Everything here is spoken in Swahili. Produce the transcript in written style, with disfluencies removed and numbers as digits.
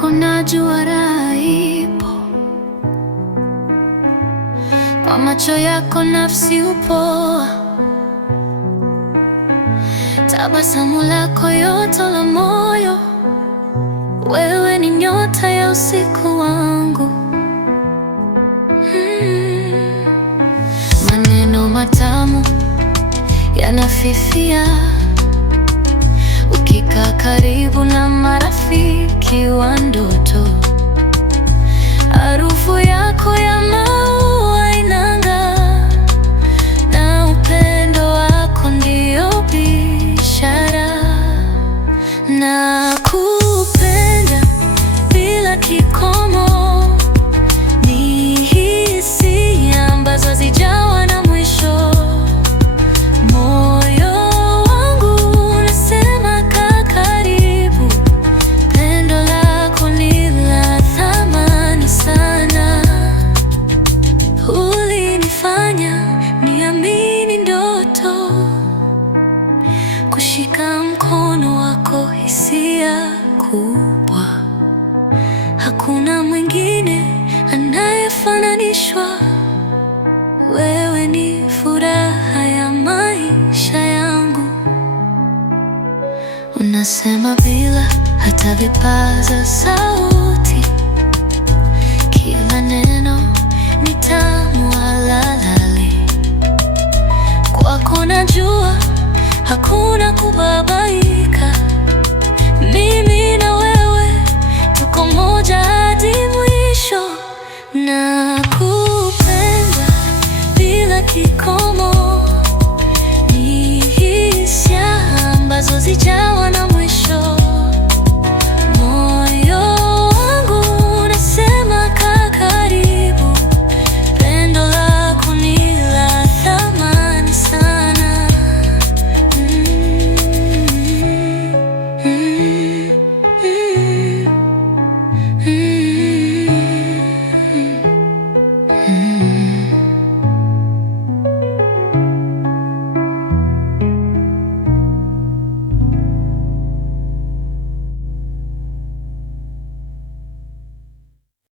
yako najua raha ipo, kwa macho yako nafsi upoa, tabasamu lako yoto la moyo. Wewe ni nyota ya usiku wangu. Maneno matamu yanafifia ukikaa karibu na marafiki wa ndoto. Harufu yako ya maua inang'aa, na upendo wako ndio bishara. Nakupenda bila kikomo, ni hisia ambazo hazijawa na mwisho. Moyo wangu unasema kaa karibu, pendo lako ni la thamani sana. Ulinifanya niamini ndoto, kushika mkono wako hisia kubwa. Hakuna mwingine anayefananishwa, wewe ni furaha ya maisha yangu. Unasema bila hata vipaza sauti, kila neno ni tamu halali. Kwako najua hakuna kubabaika, mimi na wewe tuko moja hadi mwisho. Nakupenda bila kikomo, ni hisia ambazo hazijawa na